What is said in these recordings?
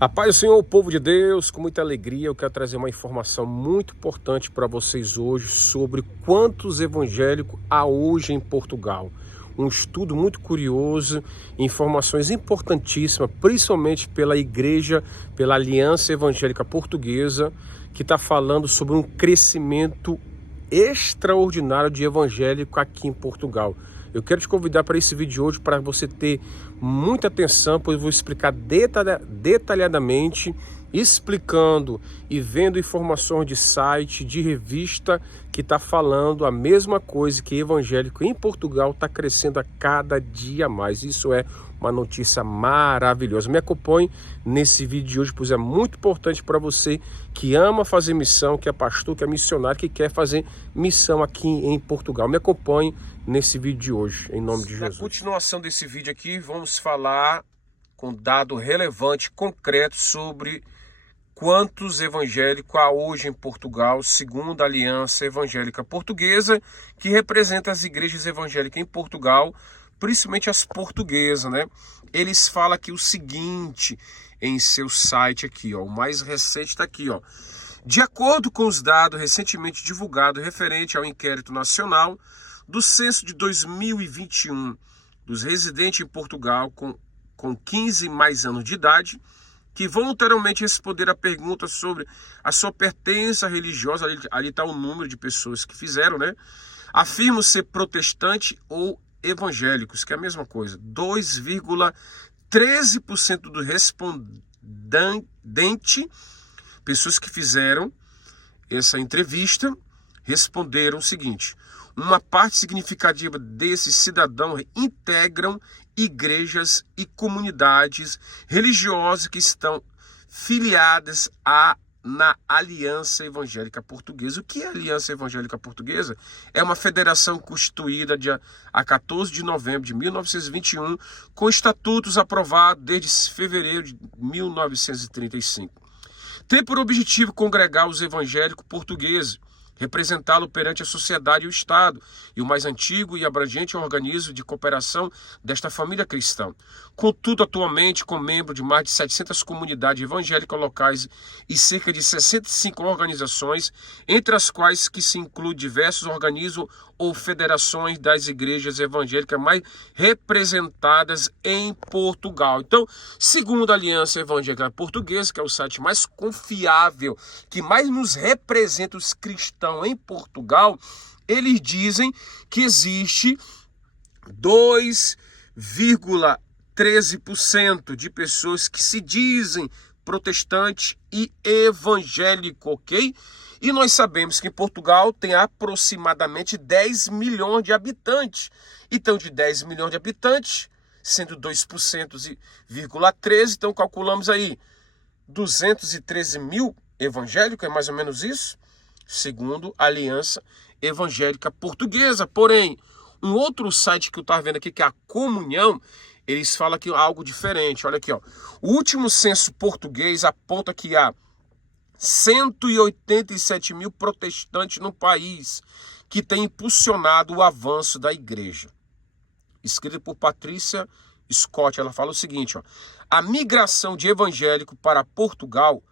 A paz do Senhor, povo de Deus, com muita alegria eu quero trazer uma informação muito importante para vocês hoje sobre quantos evangélicos há hoje em Portugal. Um estudo muito curioso, informações importantíssimas, principalmente pela igreja, pela Aliança Evangélica Portuguesa, que está falando sobre um crescimento extraordinário de evangélico aqui em Portugal. Eu quero te convidar para esse vídeo de hoje para você ter muita atenção, pois eu vou explicar detalhadamente, explicando e vendo informações de site, de revista, que está falando a mesma coisa, que evangélico em Portugal está crescendo a cada dia mais. Isso é uma notícia maravilhosa. Me acompanhe nesse vídeo de hoje, pois é muito importante para você que ama fazer missão, que é pastor, que é missionário, que quer fazer missão aqui em Portugal. Me acompanhe nesse vídeo de hoje, em nome de Jesus. Na continuação desse vídeo aqui, vamos falar com dado relevante, concreto, sobre quantos evangélicos há hoje em Portugal, segundo a Aliança Evangélica Portuguesa, que representa as igrejas evangélicas em Portugal, principalmente as portuguesas, né? Eles falam aqui o seguinte em seu site aqui, ó, o mais recente está aqui, ó. De acordo com os dados recentemente divulgados referente ao inquérito nacional do censo de 2021 dos residentes em Portugal com 15 mais anos de idade, que voluntariamente responderam a pergunta sobre a sua pertença religiosa, ali está o número de pessoas que fizeram, né? Afirmam ser protestante ou evangélicos, que é a mesma coisa. 2,13% do respondente, pessoas que fizeram essa entrevista, responderam o seguinte: uma parte significativa desses cidadãos integram igrejas e comunidades religiosas que estão filiadas na Aliança Evangélica Portuguesa. O que é a Aliança Evangélica Portuguesa? É uma federação constituída a 14 de novembro de 1921, com estatutos aprovados desde fevereiro de 1935. Tem por objetivo congregar os evangélicos portugueses, representá-lo perante a sociedade e o Estado, e o mais antigo e abrangente organismo de cooperação desta família cristã. Contudo, atualmente, com membros de mais de 700 comunidades evangélicas locais e cerca de 65 organizações, entre as quais que se incluem diversos organismos ou federações das igrejas evangélicas mais representadas em Portugal. Então, segundo a Aliança Evangélica Portuguesa, que é o site mais confiável, que mais nos representa os cristãos em Portugal, eles dizem que existe 2,13% de pessoas que se dizem protestante e evangélico, ok? E nós sabemos que em Portugal tem aproximadamente 10 milhões de habitantes. Então, de 10 milhões de habitantes, sendo 2,13%, então calculamos aí 213 mil evangélicos, é mais ou menos isso, segundo a Aliança Evangélica Portuguesa. Porém, um outro site que eu estava vendo aqui, que é a Comunhão, eles falam aqui algo diferente. Olha aqui, ó. O último censo português aponta que há 187 mil protestantes no país, que tem impulsionado o avanço da igreja. Escrito por Patrícia Scott, ela fala o seguinte, ó: a migração de evangélico para Portugal,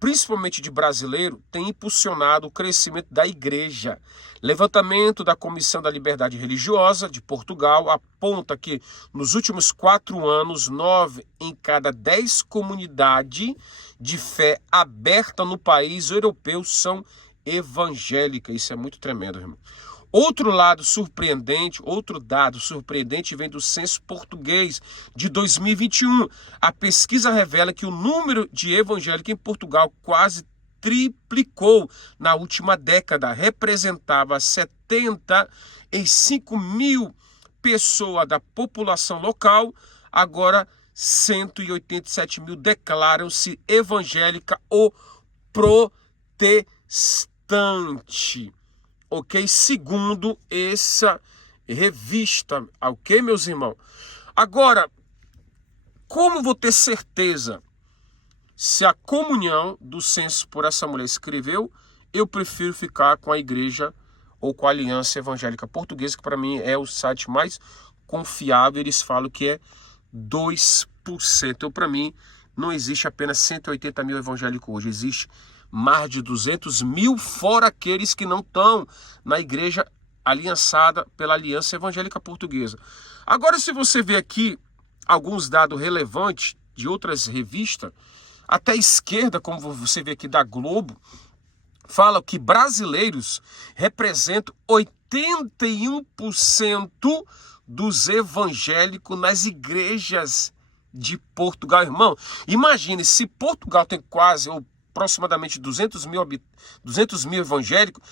principalmente de brasileiro, tem impulsionado o crescimento da igreja. Levantamento da Comissão da Liberdade Religiosa de Portugal aponta que, nos últimos 4 anos, 9 em cada 10 comunidades de fé aberta no país europeu são evangélicas. Isso é muito tremendo, irmão. Outro dado surpreendente vem do censo português de 2021. A pesquisa revela que o número de evangélicos em Portugal quase triplicou na última década. Representava 75 mil pessoas da população local. Agora 187 mil declaram-se evangélica ou protestante. Ok? Segundo essa revista, ok, meus irmãos? Agora, como vou ter certeza se a Comunhão do censo por essa mulher escreveu? Eu prefiro ficar com a igreja ou com a Aliança Evangélica Portuguesa, que para mim é o site mais confiável. Eles falam que é 2%. Então, para mim, não existe apenas 180 mil evangélicos hoje, existe mais de 200 mil, fora aqueles que não estão na igreja aliançada pela Aliança Evangélica Portuguesa. Agora, se você vê aqui alguns dados relevantes de outras revistas, até a esquerda, como você vê aqui da Globo, fala que brasileiros representam 81% dos evangélicos nas igrejas de Portugal. Irmão, imagine, se Portugal tem quase ou aproximadamente 200 mil evangélicos,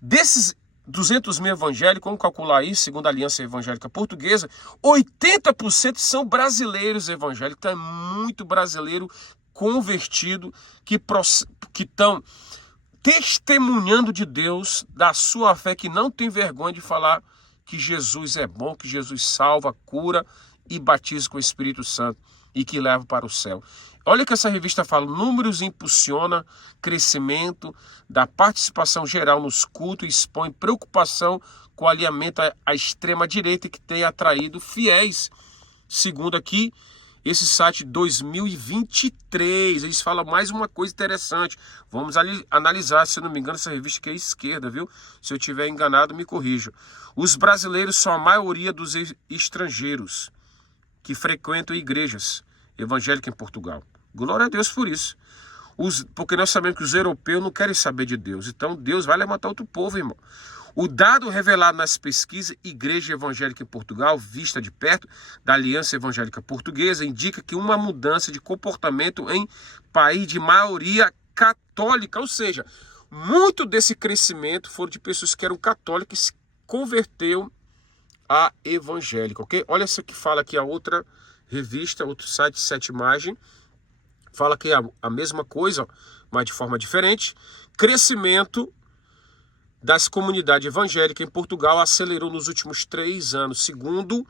desses 200 mil evangélicos, vamos calcular aí, segundo a Aliança Evangélica Portuguesa, 80% são brasileiros evangélicos. Então é muito brasileiro convertido que estão testemunhando de Deus, da sua fé, que não tem vergonha de falar que Jesus é bom, que Jesus salva, cura e batiza com o Espírito Santo e que leva para o céu. Olha que essa revista fala, números impulsiona crescimento da participação geral nos cultos e expõe preocupação com o alinhamento à extrema-direita que tem atraído fiéis. Segundo aqui, esse site 2023, eles falam mais uma coisa interessante. Vamos analisar, se não me engano, essa revista que é esquerda, viu? Se eu estiver enganado, me corrija. Os brasileiros são a maioria dos estrangeiros que frequentam igrejas evangélicas em Portugal. Glória a Deus por isso. Porque nós sabemos que os europeus não querem saber de Deus. Então Deus vai levantar outro povo, irmão. O dado revelado nas pesquisas Igreja Evangélica em Portugal, vista de perto, da Aliança Evangélica Portuguesa, indica que uma mudança de comportamento em país de maioria católica. Ou seja, muito desse crescimento foram de pessoas que eram católicas e se converteram a evangélica, ok? Olha isso que fala aqui a outra revista, outro site, 7 Imagens. Fala que é a mesma coisa, mas de forma diferente. Crescimento das comunidades evangélicas em Portugal acelerou nos últimos 3 anos, segundo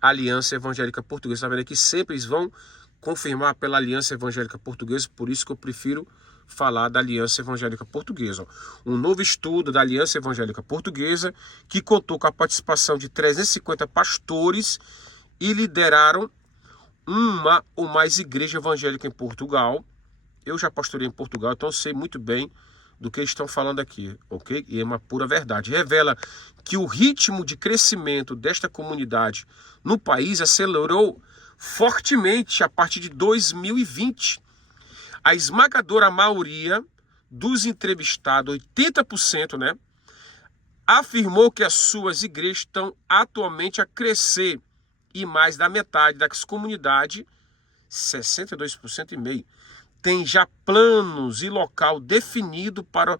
a Aliança Evangélica Portuguesa. Está vendo aqui? Sempre eles vão confirmar pela Aliança Evangélica Portuguesa, por isso que eu prefiro falar da Aliança Evangélica Portuguesa. Um novo estudo da Aliança Evangélica Portuguesa, que contou com a participação de 350 pastores e lideraram uma ou mais igrejas evangélicas em Portugal. Eu já pastorei em Portugal, então eu sei muito bem do que estão falando aqui, ok? E é uma pura verdade. Revela que o ritmo de crescimento desta comunidade no país acelerou fortemente a partir de 2020. A esmagadora maioria dos entrevistados, 80%, né, afirmou que as suas igrejas estão atualmente a crescer e mais da metade das comunidades, 62,5%, tem já planos e local definido para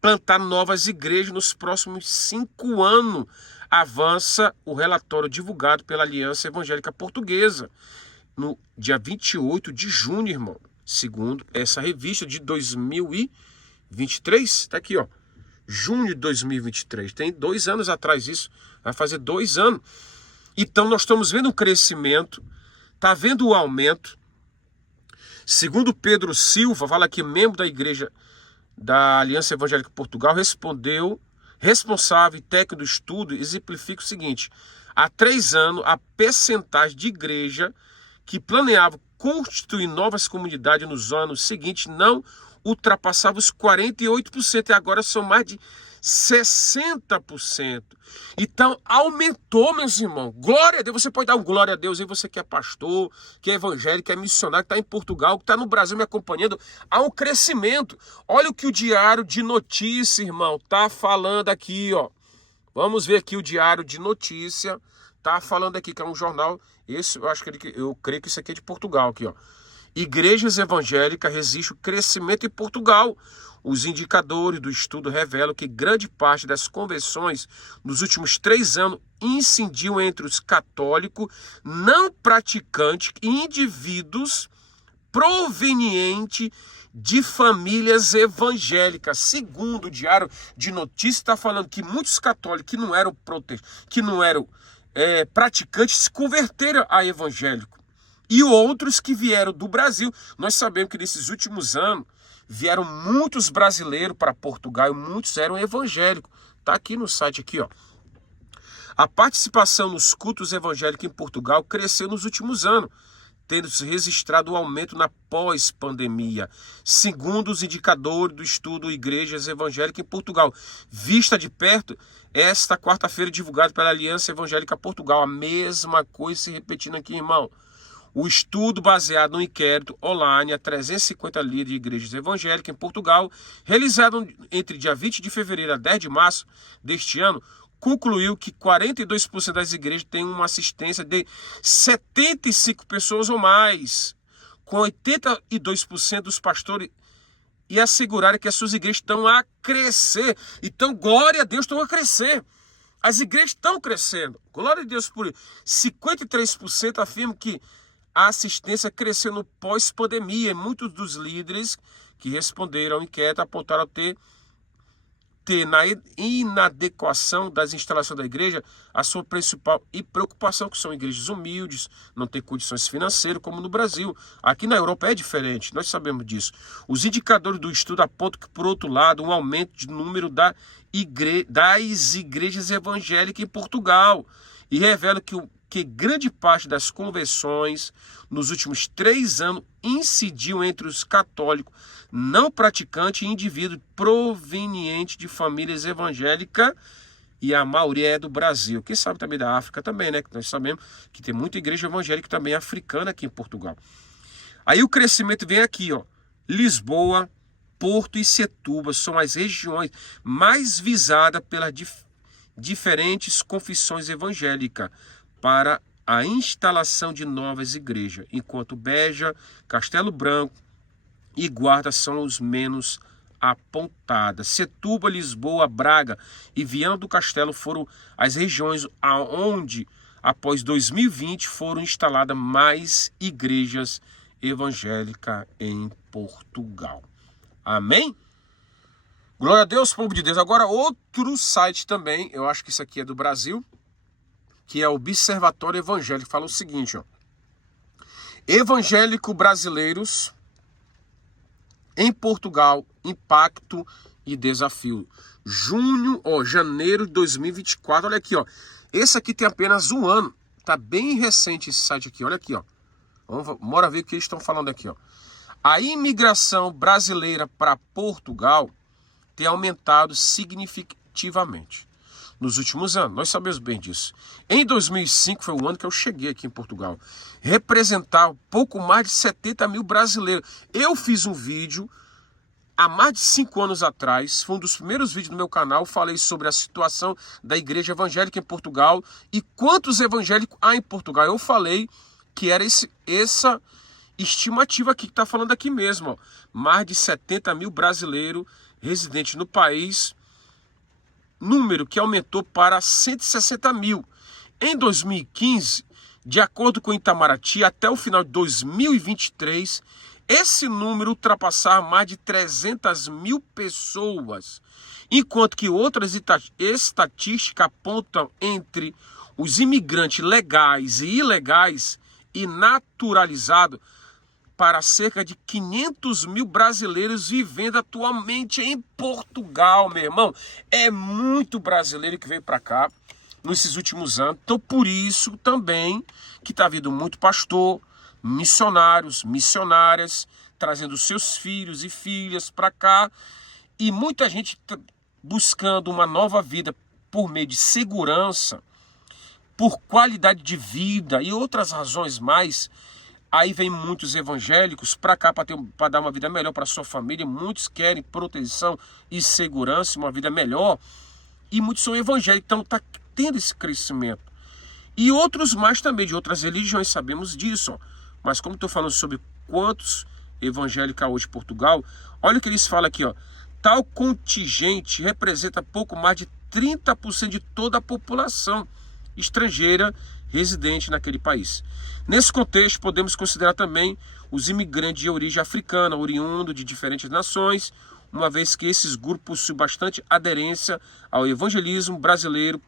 plantar novas igrejas nos próximos 5 anos, avança o relatório divulgado pela Aliança Evangélica Portuguesa, no dia 28 de junho, irmão, segundo essa revista de 2023, está aqui, ó, junho de 2023, tem 2 anos atrás isso, vai fazer 2 anos. Então nós estamos vendo um crescimento, está vendo um aumento. Segundo Pedro Silva, fala que membro da igreja da Aliança Evangélica Portugal, responsável e técnico do estudo, exemplifica o seguinte: há 3 anos, a percentagem de igreja que planeava constituir novas comunidades nos anos seguintes não ultrapassava os 48%, e agora são mais de 60%. Então aumentou, meus irmãos. Glória a Deus. Você pode dar um glória a Deus aí, você que é pastor, que é evangélico, que é missionário, que está em Portugal, que está no Brasil me acompanhando. Há um crescimento. Olha o que o Diário de Notícia, irmão, está falando aqui, ó. Vamos ver aqui o Diário de Notícia. Está falando aqui, que é um jornal. Esse, eu creio que isso aqui é de Portugal, aqui, ó. Igrejas evangélicas resistem ao crescimento em Portugal. Os indicadores do estudo revelam que grande parte das conversões nos últimos 3 anos incidiu entre os católicos não praticantes e indivíduos provenientes de famílias evangélicas. Segundo o Diário de Notícias, está falando que muitos católicos que não eram praticantes se converteram a evangélico. E outros que vieram do Brasil. Nós sabemos que nesses últimos anos vieram muitos brasileiros para Portugal e muitos eram evangélicos. Está aqui no site, aqui, ó. A participação nos cultos evangélicos em Portugal cresceu nos últimos anos, tendo se registrado um aumento na pós-pandemia, segundo os indicadores do estudo Igrejas Evangélicas em Portugal. Vista de perto, esta quarta-feira divulgado pela Aliança Evangélica Portugal. A mesma coisa se repetindo aqui, irmão. O estudo baseado no inquérito online a 350 líderes de igrejas evangélicas em Portugal, realizado entre dia 20 de fevereiro a 10 de março deste ano, concluiu que 42% das igrejas têm uma assistência de 75 pessoas ou mais, com 82% dos pastores e asseguraram que as suas igrejas estão a crescer. Então, glória a Deus, estão a crescer. As igrejas estão crescendo. Glória a Deus por isso. 53% afirmam que a assistência cresceu no pós-pandemia e muitos dos líderes que responderam ao inquérito apontaram ter na inadequação das instalações da igreja a sua principal preocupação, que são igrejas humildes, não ter condições financeiras, como no Brasil. Aqui na Europa é diferente, nós sabemos disso. Os indicadores do estudo apontam que, por outro lado, um aumento de número das igrejas evangélicas em Portugal e revela que grande parte das conversões nos últimos 3 anos incidiu entre os católicos não praticantes e indivíduos provenientes de famílias evangélicas, e a maioria é do Brasil. Quem sabe também da África também, né? Nós sabemos que tem muita igreja evangélica também africana aqui em Portugal. Aí o crescimento vem aqui, ó. Lisboa, Porto e Setúbal são as regiões mais visadas pelas diferentes confissões evangélicas para a instalação de novas igrejas, enquanto Beja, Castelo Branco e Guarda são os menos apontadas. Setúbal, Lisboa, Braga e Viana do Castelo foram as regiões onde, após 2020, foram instaladas mais igrejas evangélicas em Portugal. Amém? Glória a Deus, povo de Deus. Agora, outro site também, eu acho que isso aqui é do Brasil, que é o Observatório Evangélico, fala o seguinte, ó. Evangélico brasileiros em Portugal, impacto e desafio. Janeiro de 2024, olha aqui, ó. Esse aqui tem apenas 1 ano, tá bem recente esse site aqui, olha aqui, ó. Bora ver o que eles estão falando aqui, ó. A imigração brasileira para Portugal tem aumentado significativamente nos últimos anos. Nós sabemos bem disso. Em 2005 foi o ano que eu cheguei aqui em Portugal. Representava pouco mais de 70 mil brasileiros. Eu fiz um vídeo há mais de 5 anos atrás. Foi um dos primeiros vídeos do meu canal. Falei sobre a situação da igreja evangélica em Portugal e quantos evangélicos há em Portugal. Eu falei que era essa estimativa aqui que está falando aqui mesmo. Ó. Mais de 70 mil brasileiros residentes no país, número que aumentou para 160 mil. Em 2015, de acordo com o Itamaraty, até o final de 2023, esse número ultrapassava mais de 300 mil pessoas, enquanto que outras estatísticas apontam entre os imigrantes legais e ilegais e naturalizados para cerca de 500 mil brasileiros vivendo atualmente em Portugal, meu irmão. É muito brasileiro que veio para cá nesses últimos anos. Então, por isso também que está vindo muito pastor, missionários, missionárias, trazendo seus filhos e filhas para cá. E muita gente buscando uma nova vida por meio de segurança, por qualidade de vida e outras razões mais. Aí vem muitos evangélicos para cá para dar uma vida melhor para sua família. Muitos querem proteção e segurança, uma vida melhor. E muitos são evangélicos, então está tendo esse crescimento. E outros mais também, de outras religiões, sabemos disso. Ó. Mas como estou falando sobre quantos evangélicos há hoje em Portugal, olha o que eles falam aqui. Ó. Tal contingente representa pouco mais de 30% de toda a população estrangeira residente naquele país. Nesse contexto, podemos considerar também os imigrantes de origem africana, oriundo de diferentes nações, uma vez que esses grupos possuem bastante aderência ao evangelismo brasileiro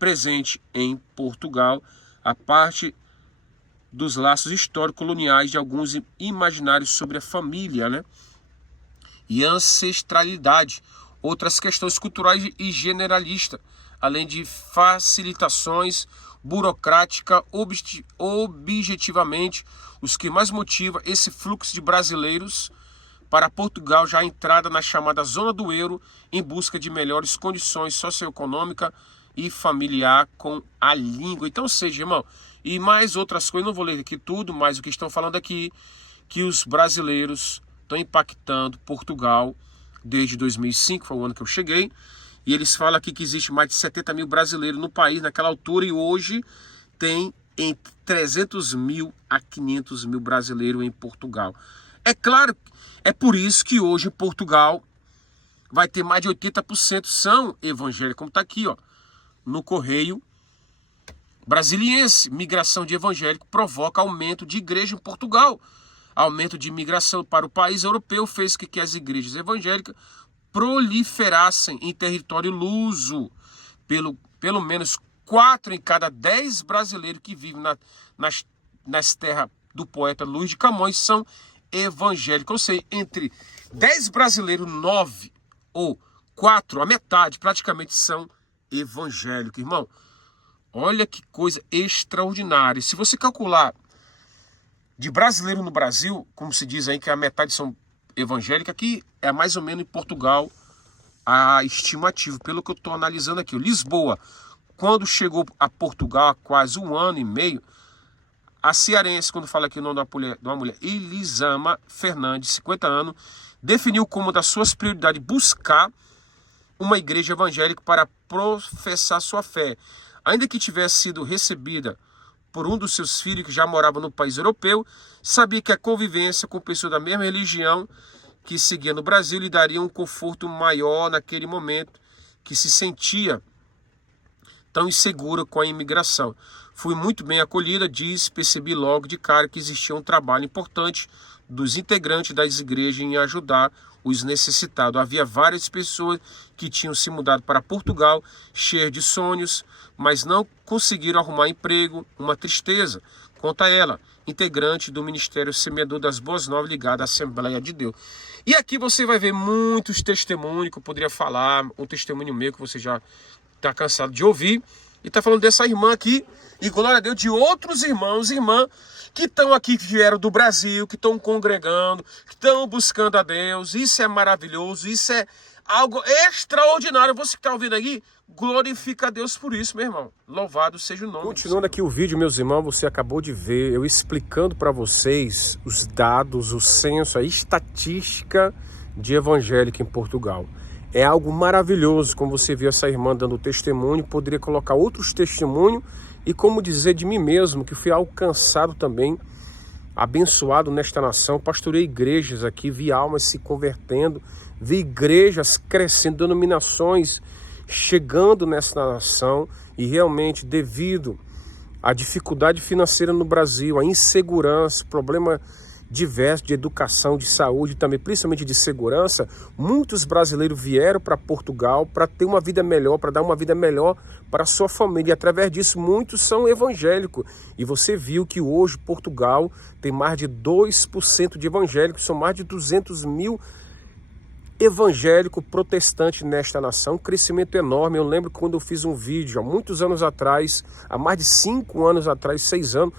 presente em Portugal, a parte dos laços históricos coloniais de alguns imaginários sobre a família, né? E ancestralidade. outras questões culturais e generalistas, além de facilitações burocráticas. Objetivamente, os que mais motiva esse fluxo de brasileiros para Portugal, já a entrada na chamada zona do euro, em busca de melhores condições socioeconômicas e familiar com a língua. Então, seja, irmão, e mais outras coisas, não vou ler aqui tudo, mas o que estão falando aqui, que os brasileiros estão impactando Portugal desde 2005, foi o ano que eu cheguei, e eles falam aqui que existe mais de 70 mil brasileiros no país naquela altura, e hoje tem entre 300 mil a 500 mil brasileiros em Portugal. É claro, é por isso que hoje Portugal vai ter mais de 80% são evangélicos, como está aqui, ó, no Correio Brasiliense. Migração de evangélico provoca aumento de igreja em Portugal. Aumento de imigração para o país europeu fez com que as igrejas evangélicas proliferassem em território luso. Pelo menos 4 em cada 10 brasileiros que vivem nas terras do poeta Luís de Camões são evangélicos. Ou seja, entre 10 brasileiros, 9 ou 4, a metade praticamente são evangélicos. Irmão, olha que coisa extraordinária. Se você calcular de brasileiro no Brasil, como se diz aí que a metade são evangélicas, aqui é mais ou menos em Portugal a estimativa, pelo que eu estou analisando aqui. Lisboa, quando chegou a Portugal há quase 1 ano e meio, a cearense, quando fala aqui o nome de uma mulher, Elisama Fernandes, 50 anos, definiu como das suas prioridades buscar uma igreja evangélica para professar sua fé. Ainda que tivesse sido recebida por um dos seus filhos que já morava no país europeu, sabia que a convivência com pessoas da mesma religião que seguia no Brasil lhe daria um conforto maior naquele momento, que se sentia tão insegura com a imigração. Fui muito bem acolhida, diz, percebi logo de cara que existia um trabalho importante dos integrantes das igrejas em ajudar os necessitados. Havia várias pessoas que tinham se mudado para Portugal, cheias de sonhos, mas não conseguiram arrumar emprego, uma tristeza. Conta ela, integrante do Ministério Semeador das Boas Novas ligado à Assembleia de Deus. E aqui você vai ver muitos testemunhos que eu poderia falar, um testemunho meu que você já está cansado de ouvir, e está falando dessa irmã aqui, e glória a Deus, de outros irmãos e irmãs que estão aqui, que vieram do Brasil, que estão congregando, que estão buscando a Deus. Isso é maravilhoso, isso é algo extraordinário. Você que está ouvindo aí, glorifica a Deus por isso, meu irmão. Louvado seja o nome. Continuando aqui o vídeo, meus irmãos, você acabou de ver eu explicando para vocês os dados, o censo, a estatística de evangélico em Portugal. É algo maravilhoso, como você viu essa irmã dando testemunho, poderia colocar outros testemunhos, e como dizer de mim mesmo, que fui alcançado também, abençoado nesta nação, pastorei igrejas aqui, vi almas se convertendo, vi igrejas crescendo, denominações chegando nessa nação, e realmente devido à dificuldade financeira no Brasil, a insegurança, problema diversos de educação, de saúde, também principalmente de segurança, muitos brasileiros vieram para Portugal para ter uma vida melhor, para dar uma vida melhor para a sua família. E através disso, muitos são evangélicos. E você viu que hoje Portugal tem mais de 2% de evangélicos, são mais de 200 mil evangélicos protestantes nesta nação, um crescimento enorme. Eu lembro quando eu fiz um vídeo há muitos anos atrás, há mais de 5 anos atrás, 6 anos,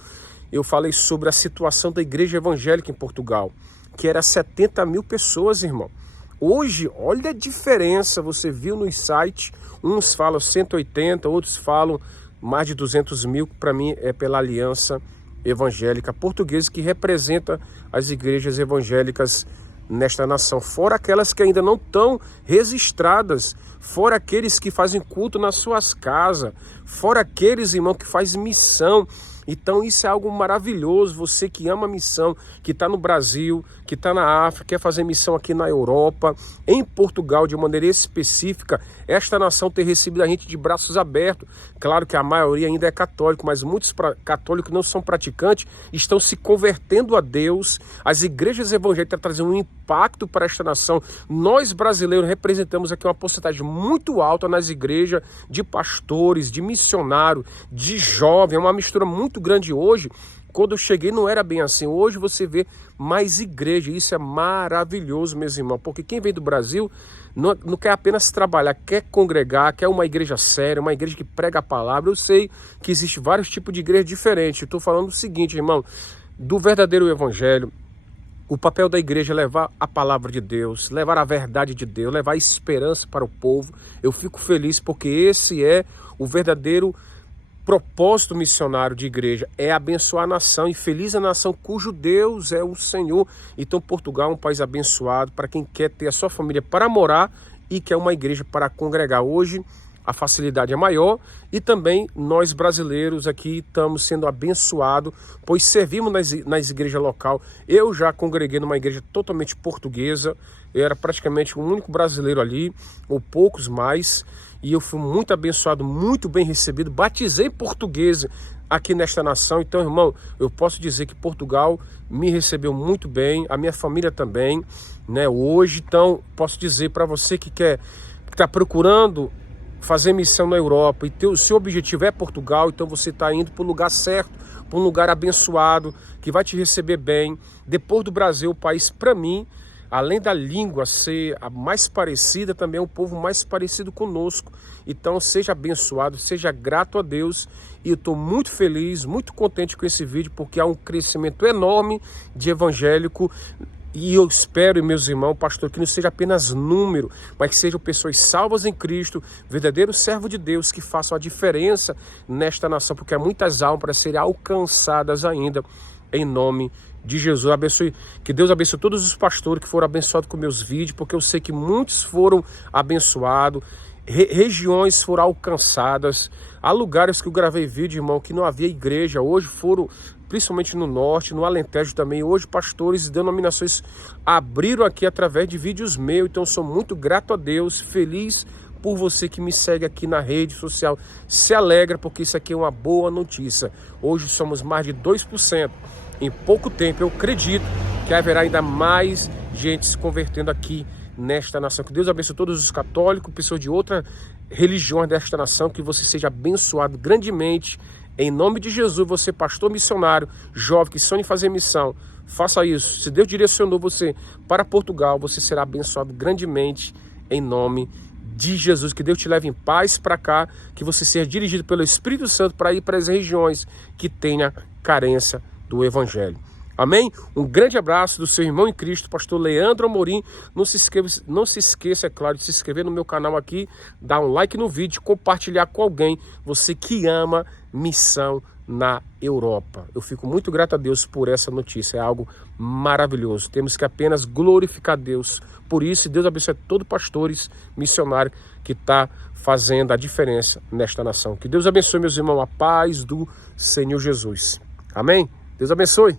eu falei sobre a situação da igreja evangélica em Portugal, que era 70 mil pessoas, irmão. Hoje, olha a diferença, você viu nos sites, uns falam 180, outros falam mais de 200 mil, que para mim é pela Aliança Evangélica Portuguesa, que representa as igrejas evangélicas nesta nação, fora aquelas que ainda não estão registradas, fora aqueles que fazem culto nas suas casas, fora aqueles, irmão, que fazem missão. Então isso é algo maravilhoso, você que ama missão, que está no Brasil, que está na África, quer fazer missão aqui na Europa, em Portugal de maneira específica, esta nação tem recebido a gente de braços abertos. Claro que a maioria ainda é católico, mas muitos católicos não são praticantes, estão se convertendo a Deus. As igrejas evangélicas estão trazendo um impacto para esta nação. Nós brasileiros representamos aqui uma porcentagem muito alta nas igrejas de pastores, de missionários, de jovens, é uma mistura muito grande hoje, Quando eu cheguei não era bem assim. Hoje você vê mais igreja. Isso é maravilhoso, meus irmãos. Porque quem vem do Brasil não quer apenas trabalhar, quer congregar, quer uma igreja séria, uma igreja que prega a palavra. Eu sei que existe vários tipos de igreja diferentes. Eu estou falando o seguinte, irmão, do verdadeiro evangelho. O papel da igreja é levar a palavra de Deus, levar a verdade de Deus, levar a esperança para o povo. Eu fico feliz porque esse é o verdadeiro propósito missionário de igreja, é abençoar a nação, e feliz a nação cujo Deus é o Senhor. Então Portugal é um país abençoado para quem quer ter a sua família para morar e quer uma igreja para congregar. Hoje a facilidade é maior e também nós brasileiros aqui estamos sendo abençoados, pois servimos nas igrejas locais. Eu já congreguei numa igreja totalmente portuguesa, eu era praticamente o único brasileiro ali, ou poucos mais, e eu fui muito abençoado, muito bem recebido, batizei português aqui nesta nação. Então, irmão, eu posso dizer que Portugal me recebeu muito bem, a minha família também, né? Hoje, então, posso dizer para você que está procurando fazer missão na Europa e o seu objetivo é Portugal, então você está indo para o lugar certo, para um lugar abençoado, que vai te receber bem. Depois do Brasil, o país, para mim, além da língua ser a mais parecida, também é um povo mais parecido conosco. Então seja abençoado, seja grato a Deus. E eu estou muito feliz, muito contente com esse vídeo, porque há um crescimento enorme de evangélico. E eu espero, meus irmãos, pastor, que não seja apenas número, mas que sejam pessoas salvas em Cristo, verdadeiro servo de Deus, que façam a diferença nesta nação, porque há muitas almas para serem alcançadas ainda, em nome de Jesus. Abençoe, que Deus abençoe todos os pastores que foram abençoados com meus vídeos, porque eu sei que muitos foram abençoados, regiões foram alcançadas. Há lugares que eu gravei vídeo, irmão, que não havia igreja, hoje foram, principalmente no norte, no Alentejo também. Hoje pastores e denominações abriram aqui através de vídeos meus. Então eu sou muito grato a Deus, feliz por você que me segue aqui na rede social. Se alegra porque isso aqui é uma boa notícia. Hoje somos mais de 2%. Em pouco tempo eu acredito que haverá ainda mais gente se convertendo aqui nesta nação. Que Deus abençoe todos os católicos, pessoas de outras religiões desta nação, que você seja abençoado grandemente. Em nome de Jesus, você pastor missionário, jovem que sonha em fazer missão, faça isso. Se Deus direcionou você para Portugal, você será abençoado grandemente em nome de Jesus. Que Deus te leve em paz para cá, que você seja dirigido pelo Espírito Santo para ir para as regiões que tenha carência do Evangelho. Amém? Um grande abraço do seu irmão em Cristo, pastor Leandro Amorim. Não se esqueça, é claro, de se inscrever no meu canal aqui, dar um like no vídeo, compartilhar com alguém, você que ama missão na Europa. Eu fico muito grato a Deus por essa notícia, é algo maravilhoso. Temos que apenas glorificar Deus por isso, e Deus abençoe todos os pastores missionários que está fazendo a diferença nesta nação. Que Deus abençoe, meus irmãos, a paz do Senhor Jesus. Amém? Deus abençoe.